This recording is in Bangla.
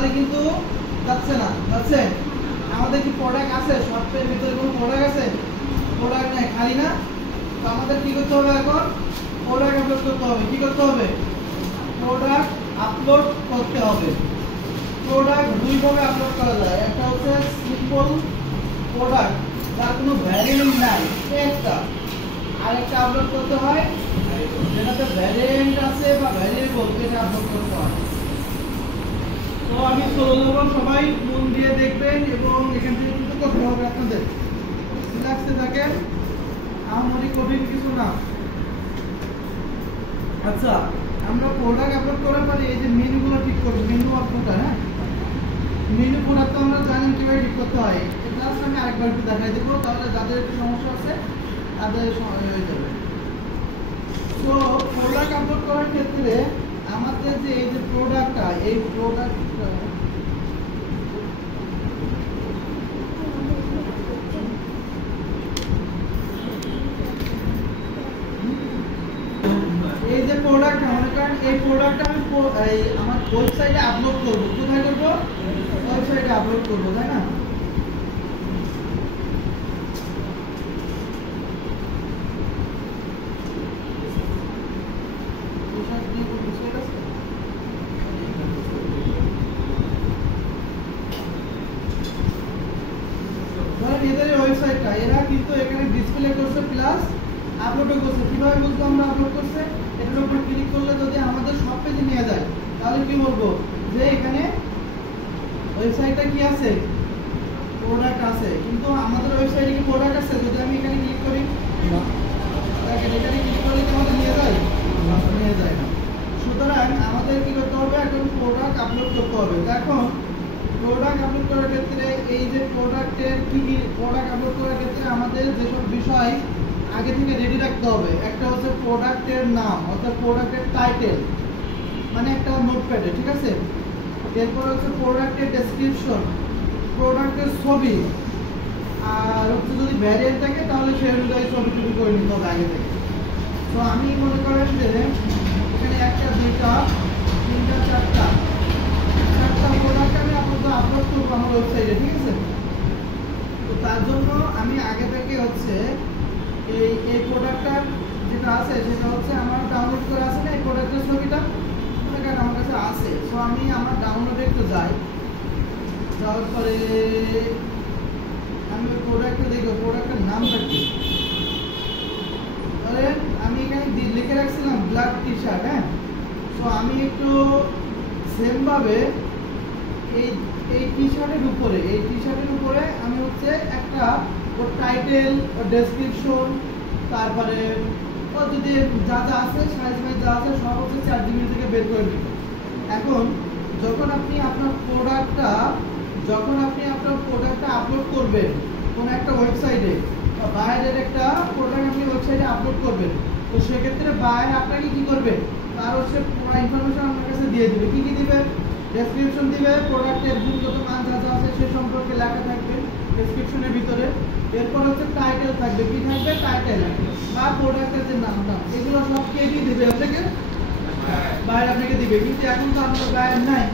তাহলে কিন্তু যাচ্ছে না, যাচ্ছে। আমাদের কি প্রোডাক্ট আছে? সফটওয়্যার ভিতরে কোনো প্রোডাক্ট আছে? প্রোডাক্ট নাই, খালি না। তো আমাদের কি করতে হবে এখন? প্রোডাক্ট আপলোড করতে হবে। কি করতে হবে? প্রোডাক্ট আপলোড করতে হবে। প্রোডাক্ট দুই ভাবে আপলোড করা যায়। একটা হচ্ছে সিম্পল প্রোডাক্ট, যার কোনো ভ্যারিয়েন্ট নাই, একটা। আরেকটা আপলোড করতে হয় যেটাতে ভ্যারিয়েন্ট আছে বা ভ্যারিয়েবল, এটা আপলোড করতে হয়। তো আমি বলবো সবাই মন দিয়ে দেখবেন এবং এখান থেকে কিছু করতে হবে আপনাদের। রিল্যাক্সে থাকেন, আমারই কঠিন কিছু না। আচ্ছা, আমরা প্রোডাক্ট আপলোড করার পরে এই যে মেনুগুলো ঠিক করবো, মেনু আপলোড, হ্যাঁ মেনু প্রোডাক্ট তো আমরা জানেন কিভাবে ঠিক করতে হয়। জাস্ট আমি আরেকবার একটু দেখাই দেবো, তাহলে যাদের একটু সমস্যা আছে তাদের হয়ে যাবে। তো প্রোডাক্ট আপলোড করার ক্ষেত্রে আমাদের যে এই যে প্রোডাক্টটা, এই প্রোডাক্টটা এই যে প্রোডাক্ট, মনে করেন এই প্রোডাক্টটা আমি আমার ওয়েবসাইটে আপলোড করবো। কোথায় করবো? ওয়েবসাইটে আপলোড করবো, তাই না? এদের ওয়েবসাইটটা এরা কিন্তু এখানে ডিসপ্লে করছে প্লাস আপলোডও করছে। কিভাবে বুঝবো আমরা আপলোড করছে? এটার উপর ক্লিক করলে যদি আমাদের সব পেজে নিয়ে যায়, তাহলে কি বলবো যে এখানে ওয়েবসাইটটা কি আছে? প্রোডাক্ট আছে। কিন্তু আমাদের ওয়েবসাইটে কি প্রোডাক্ট আছে? যদি আমি এখানে ক্লিক করি, এখানে ক্লিক করলে কি আমাদের নিয়ে যায়? নিয়ে যায় না। সুতরাং আমাদের কি করতে হবে? এখন প্রোডাক্ট আপলোড করতে হবে। এখন প্রোডাক্ট আপলোড করার ক্ষেত্রে এই যে প্রোডাক্টের কি প্রোডাক্ট আপলোড করার ক্ষেত্রে আমাদের যেসব বিষয় আগে থেকে রেডি রাখতে হবে, একটা হচ্ছে প্রোডাক্টের নাম, অর্থাৎ প্রোডাক্টের টাইটেল, মানে একটা নোটপ্যাডে, ঠিক আছে। এরপর হচ্ছে প্রোডাক্টের ডেসক্রিপশন, প্রোডাক্টের ছবি, আর হচ্ছে যদি ভ্যারিয়েন্ট থাকে তাহলে সেই অনুযায়ী ছবি টবি করে নিতে হবে আগে থেকে। তো আমি মনে করেন যে এখানে একটা, দুইটা, তিনটা, চারটা প্রোডাক্ট আমি আপলোড করবো আমার ওয়েবসাইটে, ঠিক আছে। তো তার জন্য আমি আগে থেকে হচ্ছে এই প্রোডাক্টটা যেটা আছে সেটা হচ্ছে আমার ডাউনলোড করে আছে না, এই প্রোডাক্টের ছবিটা আমার কাছে আছে। তো আমি আমার ডাউনলোডে একটু যাই, যাওয়ার পরে আমি ওই প্রোডাক্টটা দেখবো, প্রোডাক্টের নামটা কি। তাহলে আমি এখানে লিখে রাখছিলাম ব্ল্যাক টি শার্ট, হ্যাঁ। তো আমি একটু সেম ভাবে এই টি শার্টের উপরে আমি হচ্ছে একটা ওর টাইটেল, ওর ডেসক্রিপশন, তারপরে ও যদি যা যা আছে সাইজ ফাইজ যা আছে সব হচ্ছে ChatGPT থেকে বের করে দিব। এখন যখন আপনি আপনার প্রোডাক্টটা আপলোড করবেন কোন একটা ওয়েবসাইটে, বা বাইরের একটা প্রোডাক্ট আপনি ওয়েবসাইটে আপলোড করবেন, তো সেক্ষেত্রে বাইরে আপনাকে কি করবে? তার হচ্ছে পুরো ইনফরমেশন আপনার কাছে দিয়ে দিবে। কি কি দিবে? ডেসক্রিপশন দিবে, প্রোডাক্টের গুণগত মান যা যা আছে সে সম্পর্কে লেখা থাকবে ডেসক্রিপশনের ভিতরে। এরপর হচ্ছে টাইটেল থাকবে। কি থাকবে? টাইটেল বা প্রোডাক্টের যে নামটা, এগুলো সব কে দিয়ে দিবে আপনাকে? বাইরে আপনাকে দিবে। কিন্তু এখন তো আপনার বাইরে নাই।